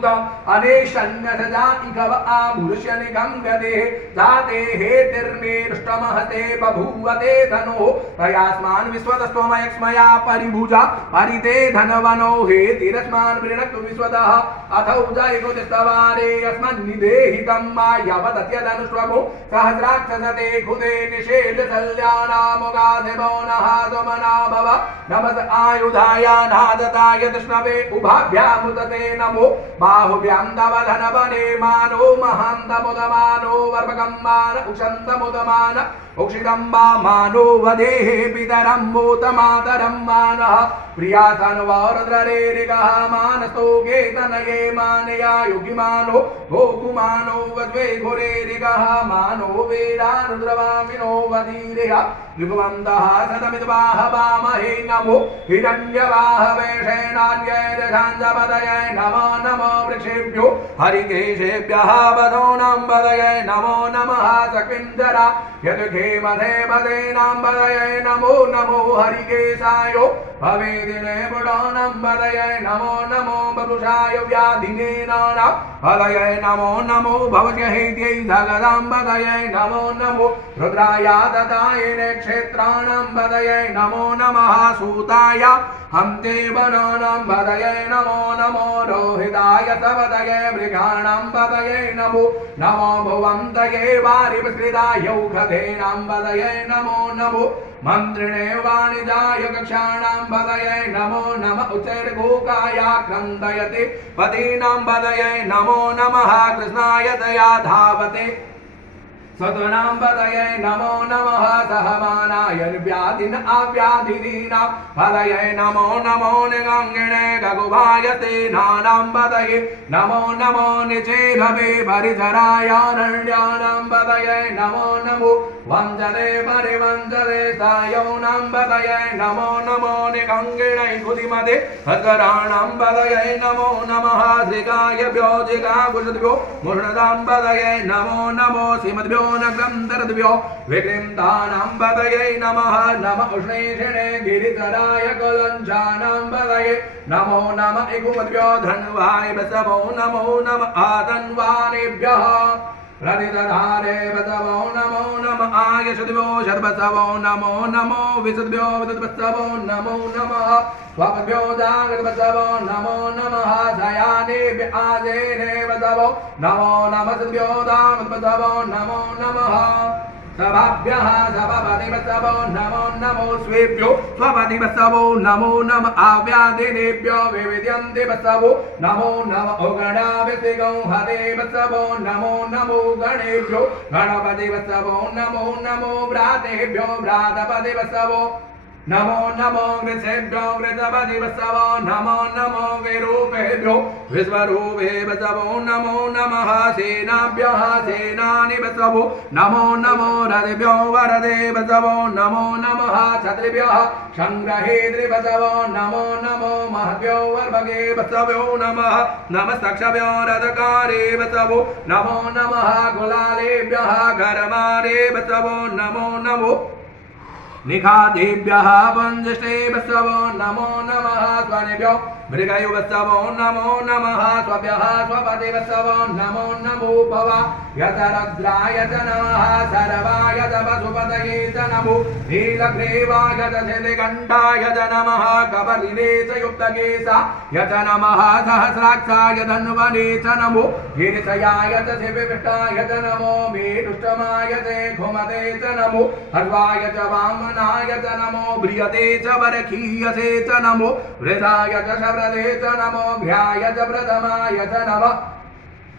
सुत अनेशन्यसजा इकव आमुष्य निगंगदे जाते हेतिर्मेरुष्टमहते बभूवते धनो तयास्मान् विश्वतस्त्वमयक्ष्मया परिभुजा परिते धनवनो हेतिरस्मान् वृणक्तु विश्वतः अथौ जयगुतिस्तवारे अस्मन् निदेहितं मायावदत्यधनुष्वगो सहस्राक्षसते खुदे निषेधशल्यानामुगाधिभो नः सुमना भव नमस आयुधाय नादताय कृष्णवे उभाभ्यामुदते नमो बाहुभ्यां धवधनवने मानो महान्तमुदमानो वर्पकम्मान उषन्तमुदमान उक्षितम्बा मानो वदेः पितरं मोतमातरं मानः प्रियातन्वरुद्ररेरिगः मानस्तोगे तनये मानया युगिमानो गोकुमानो वद्वे घोरेरिगः मानो वीरानुद्रवामिनो वदीरिह युगवन्दः सतमिद्वाह वामहे नमो हिरण्यवाहवेषेणान्यैरघाञ्जपदये नमो नमो वृक्षेभ्यो हरिकेशेभ्यः वधूनां पदये नमो नमः सकिञ्जरा यदुखेमधे पदेनां पदये नमो नमो हरिकेशायो भवेदिने पुडानां पदये नमो नमो बभुषाय व्याधिने नानां पदये नमो नमो भवजहेत्यै जगदां पदये नमो नमो रुद्राय ददायिने क्षेत्राणां पदये नमो नमः सूताय हंते वनानां पदये नमो नमो रोहिताय तपदये मृगाणां पदये नमो नमो भुवन्तये वारिविसृताय औषधेनां पदये नमो नमो मन्त्रिणे वाणिजाय कक्षाणां पदये नमो नमः उच्चैर्घोकाय क्रन्दयते पदीनां पदये नमो नमः कृष्णाय दया धावते सतनां पदये नमो नमः सहमानाय व्याधिन अव्याधिनीनां पदये नमो नमो निगङ्गिणे गगुभाय तेनानां पदये नमो नमो निचेभवे परिचरायारण्यानां पदये नमो नमो वञ्जते परिवञ्जते सायौनां पदये नमो नमो निगङ्गिणे कुदिमते भद्राणां पदये नमो नमः श्रीकायभ्यो जिगाकुशद्भ्यो मुष्णदां पदये नमो नमो श्रीमद्भ्यो नग्रंथरद्भ्यो विक्रीन्तानां पदये नमः नमः उष्णेषणे गिरिधराय कलञ्चानां पदये नमो नमः इगुमद्भ्यो धन्वाय बसवो नमो नमः आधन्वानेभ्यः प्रतिदधारे बसवो नमो नमः आयशद्भ्यो शर्बसवो नमो नमो विशद्भ्यो विदद्बसवो नमो नमः स्वभ्यो जागृतबसवो नमो नमः दयानेभ्य आजेने बसवो नमो नमः सद्भ्यो दागृतबसवो नमो नमः सभाभ्यः सभापतिबसवो नमो नमो स्वेभ्यो स्वपतिबसवो नमो नमः आव्याधिनेभ्यो विविद्यन्ते बसवो नमो नमः गणाविसिगौ हते बसवो नमो नमो गणेभ्यो गणपतिबसवो नमो नमो व्रातेभ्यो व्रातपतिबसवो नमो नमो वृषेभ्यो वृषपतिबसवो नमो नमो विरूपेभ्यो विश्वरूपे बसवो नमो नमः सेनाभ्यः सेनानि बसवो नमो नमो रथेभ्यो वरदे बसवो नमो नमः छत्रिभ्यः संग्रहेद्रि बसवो नमो नमो महभ्यो वर्भगे बसवो नमः नमस्तक्षभ्यो रथकारे बसवो नमो नमः कुलालेभ्यः घरमारे बसवो नमो नमो निखादेभ्यः वञ्जष्टे बसवो नमो नमः स्वनेभ्यो मृगयो बसवो नमो नमः स्वभ्यः स्वपदे बसवो नमो नमो भव यतरद्राय च नमः सर्वाय च वसुपतये च नमो नीलग्रीवाय च शितिकण्ठाय च नमः कबलिने च युक्तकेशाय च नमः सहस्राक्षाय धन्वने च नमो गिरिशयाय च शिविष्टाय च नमो मेरुष्टमाय च घुमते च नमो हर्वाय च वामनाय च नमो ब्रियते च वरखीयसे च नमो वृथाय च शब्रदे च नमो घ्राय च प्रथमाय च नमः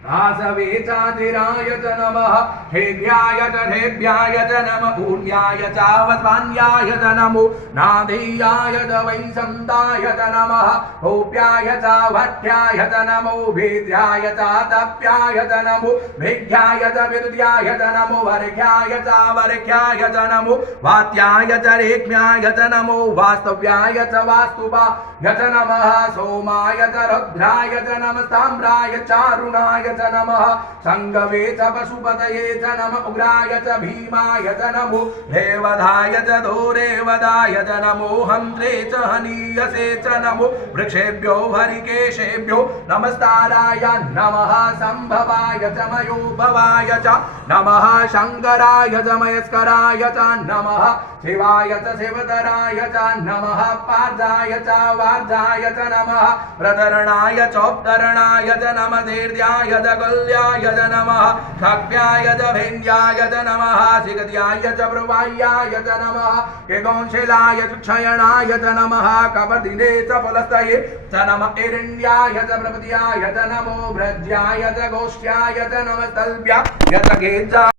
आसवे चातिराय च नमः हेभ्याय च ढेभ्याय च नमः ऊर्याय च वत्वान्याय च नमो नाधीयाय च वैसन्ताय च नमः होप्याय च भट्ट्याय च नमो भेद्याय च तप्याय च नमो भेद्याय च विद्याय च नमो वर्घ्याय च वर्घ्याय च नमो वात्याय च रेक्म्याय च नमो वास्तव्याय च वास्तुपाय च नमः सोमाय च रुद्राय च नमः ताम्राय चारुणाय च नमः संगवे च पशुपतये च नमः उग्राय च भीमाय च नमो रेवधाय च धूरेवदाय च नमो हन्त्रे च हनीयसे च नमो वृक्षेभ्यो हरिकेशेभ्यो नमस्ताराय नमः संभवाय च मयोभवाय च नमः शंकराय च मयस्कराय च नमः शिवाय च शिवतराय च नमः पार्जाय च वार्जाय च नमः प्रतरणाय चोपतरणाय च नमः दीर्घ्याय च गुल्याय च नमः शक्त्याय च भिन्द्याय च नमः शिगद्याय च प्रवाह्याय च नमः केगोंशिलाय च क्षयणाय च नमः कवर्दिने च फलस्तये च नमः हिरण्याय च प्रपद्याय च नमो भ्रज्याय च गोष्ठ्याय च नमः तल्भ्याय च गेज्जाय